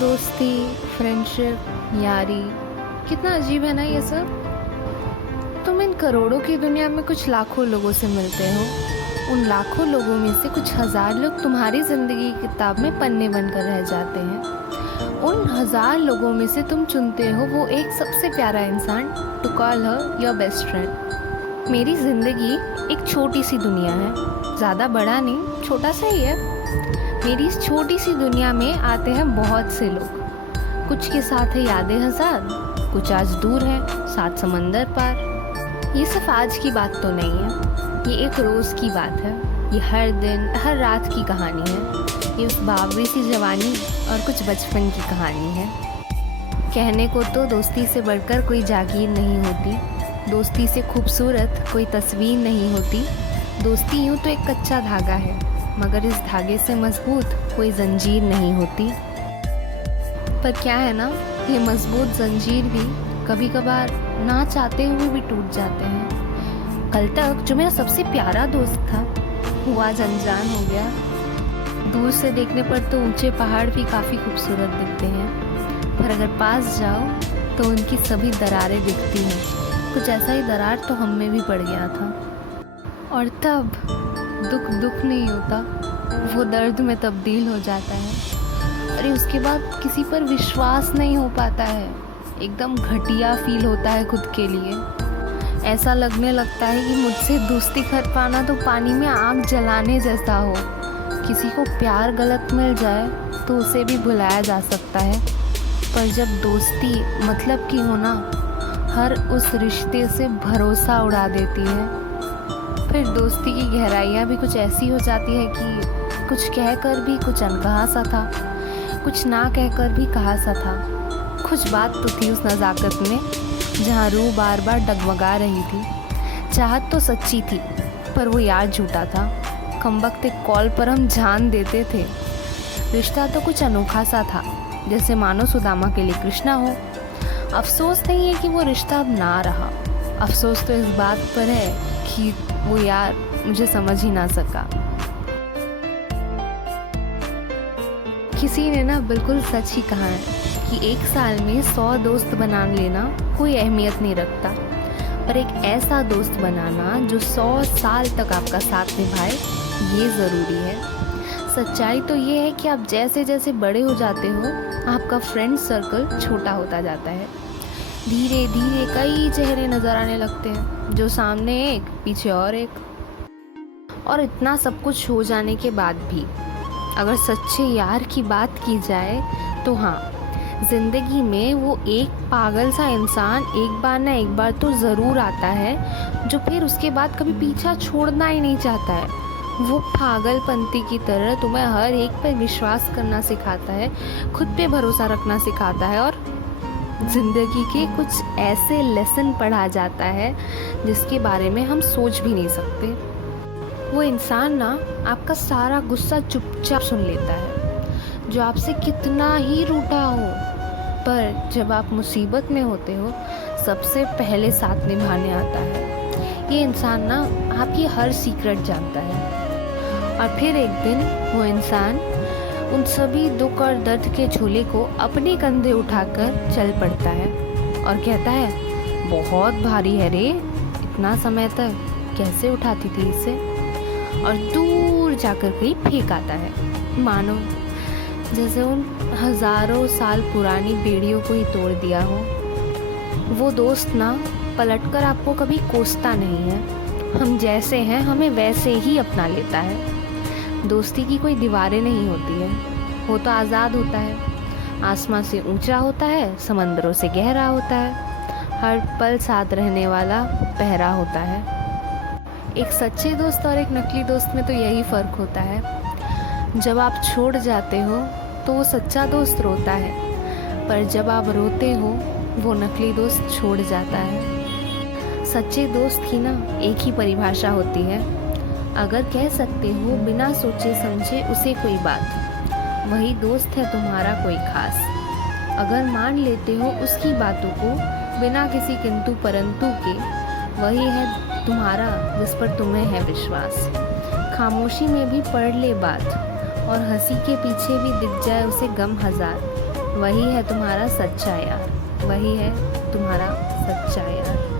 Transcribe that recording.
दोस्ती, फ्रेंडशिप, यारी, कितना अजीब है ना ये सब। तुम इन करोड़ों की दुनिया में कुछ लाखों लोगों से मिलते हो। उन लाखों लोगों में से कुछ हजार लोग तुम्हारी ज़िंदगी की किताब में पन्ने बनकर रह जाते हैं। उन हजार लोगों में से तुम चुनते हो वो एक सबसे प्यारा इंसान, to call her your best friend. मेरी ज़िंदगी एक छोटी सी दुनिया है, ज़्यादा बड़ा नहीं, छोटा सा ही है। मेरी इस छोटी सी दुनिया में आते हैं बहुत से लोग। कुछ के साथ है यादें हजार, कुछ आज दूर है, सात समंदर पार। ये सिर्फ आज की बात तो नहीं है, ये एक रोज़ की बात है। ये हर दिन हर रात की कहानी है। ये उस बावरी सी जवानी और कुछ बचपन की कहानी है। कहने को तो दोस्ती से बढ़कर कोई जागीर नहीं होती, दोस्ती से खूबसूरत कोई तस्वीर नहीं होती। दोस्ती यूँ तो एक कच्चा धागा है, मगर इस धागे से मजबूत कोई जंजीर नहीं होती। पर क्या है ना, ये मजबूत जंजीर भी कभी कभार ना चाहते हुए भी टूट जाते हैं। कल तक जो मेरा सबसे प्यारा दोस्त था वो आज अनजान हो गया। दूर से देखने पर तो ऊंचे पहाड़ भी काफ़ी खूबसूरत दिखते हैं, पर अगर पास जाओ तो उनकी सभी दरारें दिखती हैं। कुछ ऐसा ही दरार तो हम में भी पड़ गया था। और तब दुख दुख नहीं होता, वो दर्द में तब्दील हो जाता है। अरे उसके बाद किसी पर विश्वास नहीं हो पाता है, एकदम घटिया फील होता है खुद के लिए। ऐसा लगने लगता है कि मुझसे दोस्ती कर पाना तो पानी में आग जलाने जैसा हो। किसी को प्यार गलत मिल जाए तो उसे भी भुलाया जा सकता है, पर जब दोस्ती मतलब की हो ना, हर उस रिश्ते से भरोसा उड़ा देती है। फिर दोस्ती की गहराइयाँ भी कुछ ऐसी हो जाती है कि कुछ कहकर भी कुछ अनकहा सा था, कुछ ना कहकर भी कहा सा था। कुछ बात तो थी उस नज़ाकत में जहाँ रूह बार बार डगमगा रही थी। चाहत तो सच्ची थी, पर वो यार झूठा था। कमबख्त एक कॉल पर हम जान देते थे। रिश्ता तो कुछ अनोखा सा था, जैसे मानो सुदामा के लिए कृष्णा हो। अफसोस नहीं है कि वो रिश्ता अब ना रहा, अफसोस तो इस बात पर है कि वो यार मुझे समझ ही ना सका। किसी ने ना बिल्कुल सच ही कहा है कि एक साल में 100 दोस्त बना लेना कोई अहमियत नहीं रखता, पर एक ऐसा दोस्त बनाना जो 100 साल तक आपका साथ निभाए, ये ज़रूरी है। सच्चाई तो ये है कि आप जैसे जैसे बड़े हो जाते हो, आपका फ्रेंड सर्कल छोटा होता जाता है। धीरे धीरे कई चेहरे नज़र आने लगते हैं, जो सामने एक पीछे और एक। और इतना सब कुछ हो जाने के बाद भी अगर सच्चे यार की बात की जाए तो हाँ, ज़िंदगी में वो एक पागल सा इंसान एक बार ना एक बार तो ज़रूर आता है, जो फिर उसके बाद कभी पीछा छोड़ना ही नहीं चाहता है। वो पागलपंती की तरह तुम्हें हर एक पर विश्वास करना सिखाता है, खुद पे भरोसा रखना सिखाता है, और ज़िंदगी के कुछ ऐसे लेसन पढ़ा जाता है जिसके बारे में हम सोच भी नहीं सकते। वो इंसान ना आपका सारा गुस्सा चुपचाप सुन लेता है, जो आपसे कितना ही रूठा हो, पर जब आप मुसीबत में होते हो सबसे पहले साथ निभाने आता है। ये इंसान ना आपकी हर सीक्रेट जानता है। और फिर एक दिन वो इंसान उन सभी दुख और दर्द के झोले को अपने कंधे उठाकर चल पड़ता है और कहता है, बहुत भारी है रे, इतना समय तक कैसे उठाती थी इसे। और दूर जाकर कहीं फेंक आता है, मानो जैसे उन हजारों साल पुरानी बेड़ियों को ही तोड़ दिया हो। वो दोस्त ना पलटकर आपको कभी कोसता नहीं है, हम जैसे हैं हमें वैसे ही अपना लेता है। दोस्ती की कोई दीवारें नहीं होती है, वो तो आज़ाद होता है। आसमां से ऊंचा होता है, समंदरों से गहरा होता है, हर पल साथ रहने वाला पहरा होता है। एक सच्चे दोस्त और एक नकली दोस्त में तो यही फ़र्क होता है। जब आप छोड़ जाते हो तो वो सच्चा दोस्त रोता है, पर जब आप रोते हो वो नकली दोस्त छोड़ जाता है। सच्चे दोस्त की ना एक ही परिभाषा होती है, अगर कह सकते हो बिना सोचे समझे उसे कोई बात, वही दोस्त है तुम्हारा कोई खास। अगर मान लेते हो उसकी बातों को बिना किसी किंतु परंतु के, वही है तुम्हारा जिस पर तुम्हें है विश्वास। खामोशी में भी पढ़ ले बात, और हंसी के पीछे भी दिख जाए उसे गम हजार। वही है तुम्हारा सच्चा यार, वही है तुम्हारा सच्चा यार।